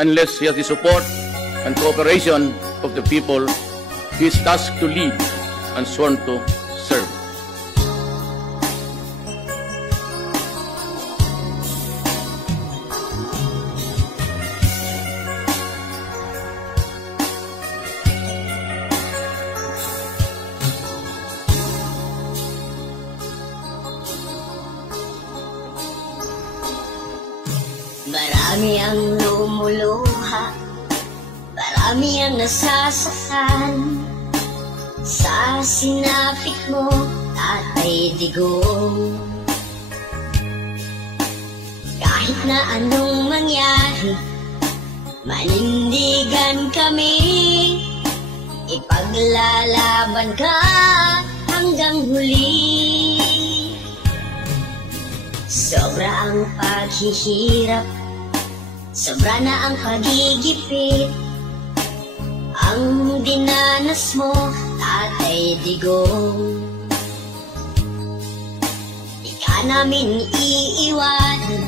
Unless he has the support and cooperation of the people, he is tasked to lead and sworn to serve. Marami ang lumuluha, marami ang nasasaktan sa sinapit mo, Tatay Digong. Kahit na anong mangyari, manindigan kami, ipaglalaban ka hanggang huli. Sobra ang paghihirap, sobra na ang pagigipit, ang dinanas mo, Tatay Digong. Di ka namin iiwanan,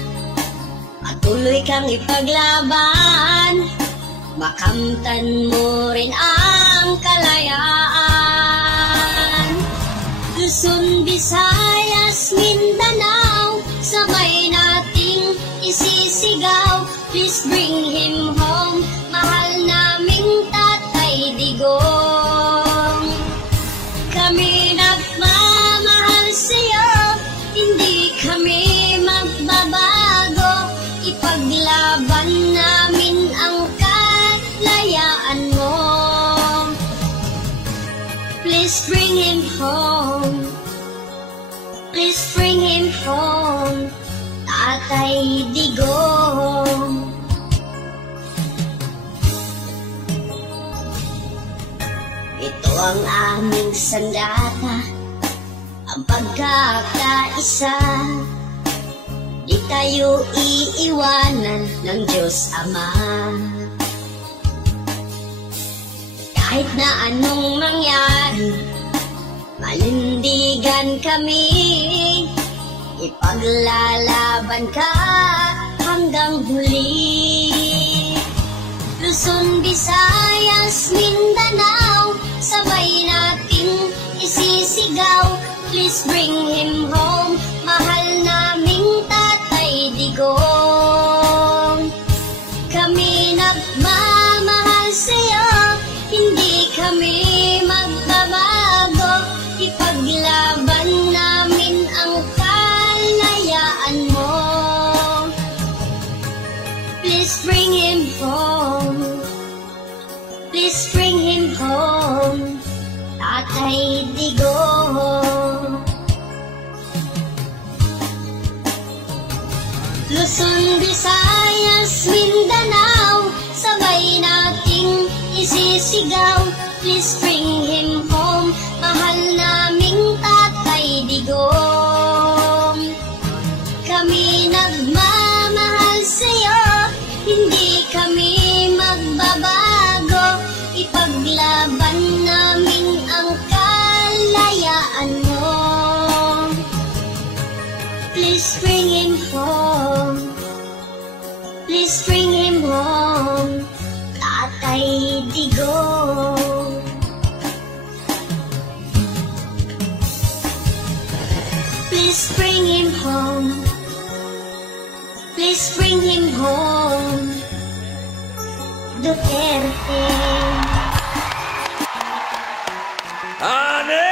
patuloy kang ipaglaban, makamtan mo rin ang kalayaan. Luzon, Visayas, Mindanao, sabay nating isisigaw, please bring him home, mahal naming Tatay Digong. Kami nagmamahal sa'yo, hindi kami magbabago, ipaglaban namin ang kalayaan mo. Please bring him home, please bring him home, Tatay Digong. Ito ang aming sandata, ang pagkakaisa, di tayo iiwanan ng Diyos Ama. Kahit na anong mangyari, manindigan kami, ipaglalaban ka hanggang huli. Luzon, Visayas, Mindanao, sabay nating isisigaw, please bring him home, mahal naming Tatay Digong. Kami nagmamahal sa'yo, hindi kami magbabago, ipaglaban namin ang kalayaan mo. Please bring him home, please bring him home, Tatay Digong. Luzon, Visayas, Mindanao, sabay nating isisigaw, please bring him home, mahal naming Tatay Digong. Kami nagmamahal sa'yo, hindi kami magbabago, ipaglaban namin ang kalayaan mo. Please bring him home, please bring him home, Tatay Digong. Please bring him home, please bring him home, Duterte. Ane!